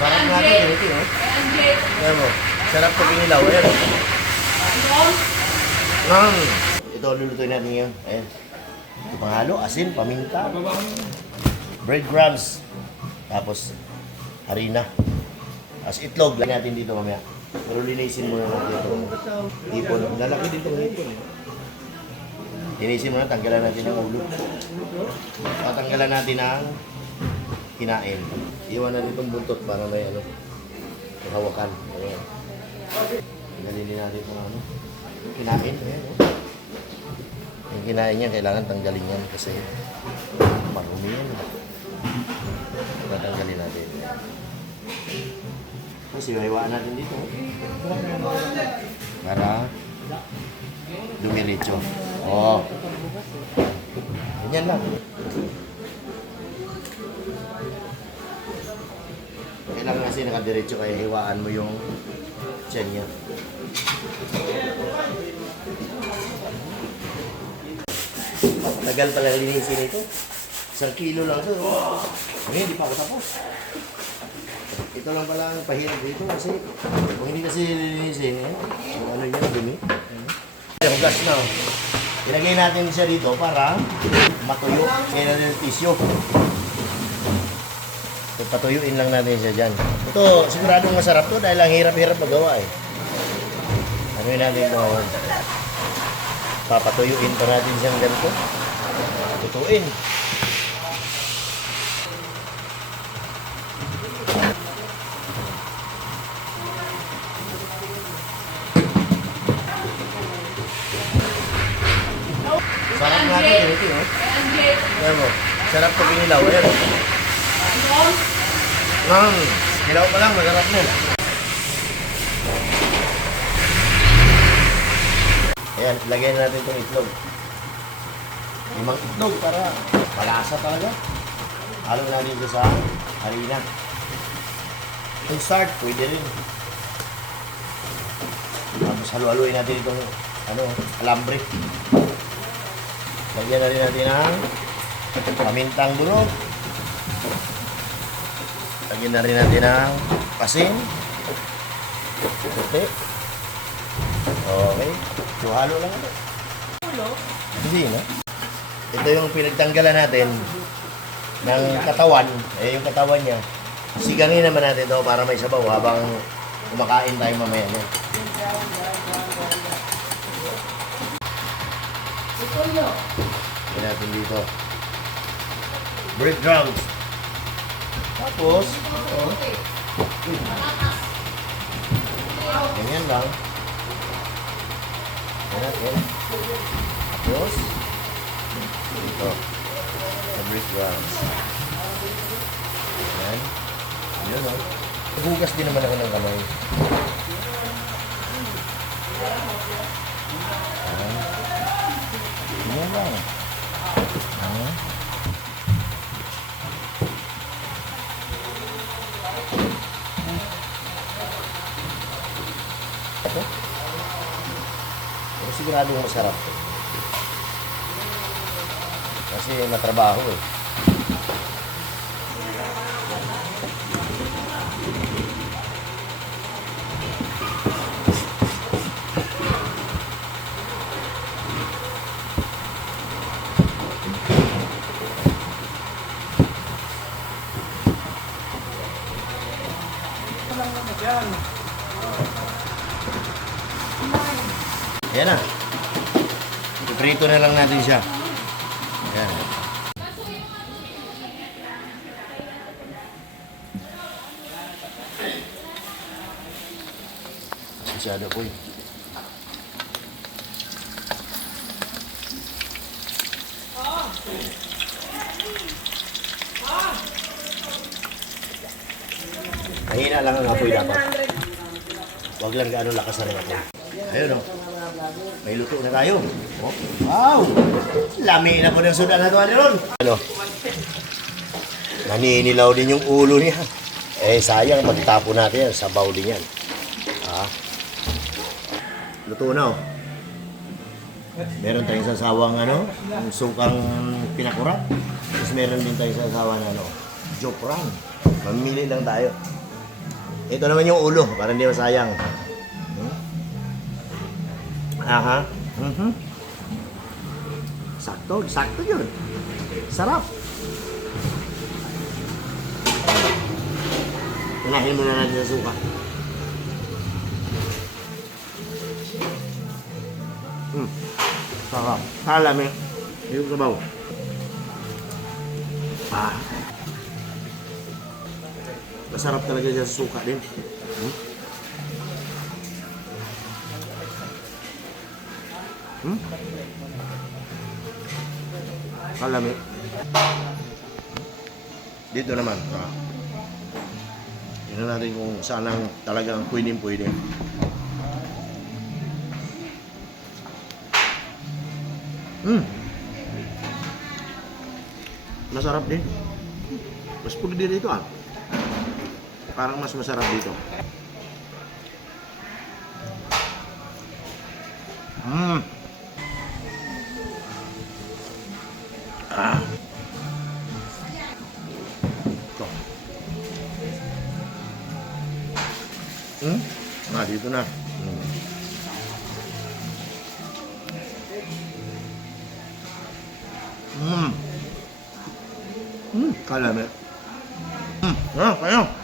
Sarap natin, ito eh. Ayan mo, sarap pag inilaw. Ayan. Ito, lulutuin natin yun. Ayan. Panghalo, asin, paminta, breadcrumbs, tapos harina. As itlog, lagyan natin dito mamaya. Pero linisin muna natin ito. Hipon. Lalaki dito ng hipon. Linisin muna, tanggalan natin ang ulo. Tatanggalan natin ang kinain. Iwan natin itong buntot para may ano, hawakan. Ayan. Tanggalin natin itong ano, kinain. Ayan, oh. Yung kinain niya, kailangan tanggalin yan kasi marumi yan. Tatanggalin natin. Kasi iwaiwaan natin dito. Para dumiretso. Oo. Ganyan lang. Kailangan kasi nakadiretso kaya hiwaan mo yung tiyan niya. Tagal pala linisin ito. 1 kilo lang ito. Hindi pa ako tapos. Ito lang pala ang pahirap dito kasi kung hindi kasi lilinisin, yung ano yan, dumi. Yung gas na. Ilagay natin siya dito para matuyo. Kaya natin yung tissue. So, patuyuin lang natin siya dyan. Ito, siguradong masarap to dahil ang hirap-hirap magawa eh. Ano yun natin ito ngayon? Papatuyuin pa natin siyang ganito. Tutuin. Sarap natin ito eh. Ayan mo, sarap pag inilaw. Ayan. Hilaw pa lang, masarap na. Ayan, lagyan natin itong itlog. 5 itlog para malasa talaga. Halo natin ito sa harina. Yung start, pwede rin. Tapos halo-haloin natin itong alambre. Lagyan na rin natin ang pamintang durog. Lagyan na rin natin ang asin. Okay. Okay. So, halo lang ito. Hindi na. Ito yung pinagtanggalan natin ng katawan. Yung katawan niya. Sigangin naman natin ito para may sabaw habang kumakain tayo mamaya. Lagyan natin dito. Breadcrumbs. Tapos, ganyan lang. Yan natin. Tapos, dito. Sa breadcrumbs. Yan. Yun o. Hugas din naman ako ng kamay. Yan lang. Ito. Pero siguradong masarap. Kasi matrabaho eh. Ayan na. Iprito na lang natin siya. Ayan. Masyado po eh. Mahina lang ang apoy dapat. Huwag lang gaano lakas na apoy. Ayun o. May luto na tayo. Oh. Wow! Lami na po ng suda na ito. Ano? Naninilaw din yung ulo niya. Eh sayang, magtapo natin yan. Sabaw din yan. Luto na o. Meron tayong sasawang yung sukang pinakurat. Tapos meron din tayong sasawang jopran. Mamili lang tayo. Ito naman yung ulo, para hindi masayang. Aha. Sakto, sakto yun. Sarap. Unahin mo na natin sa suka. Sarap. Alam eh. Yung sabaw. Masarap talaga siya sa suka din. Alam eh. Dito naman. Tingnan natin kung saan ang talagang pwede. Masarap din. Mas pwede dito ah. Parang mas masarap dito. Ito. Dito na. Kalame. Kayo.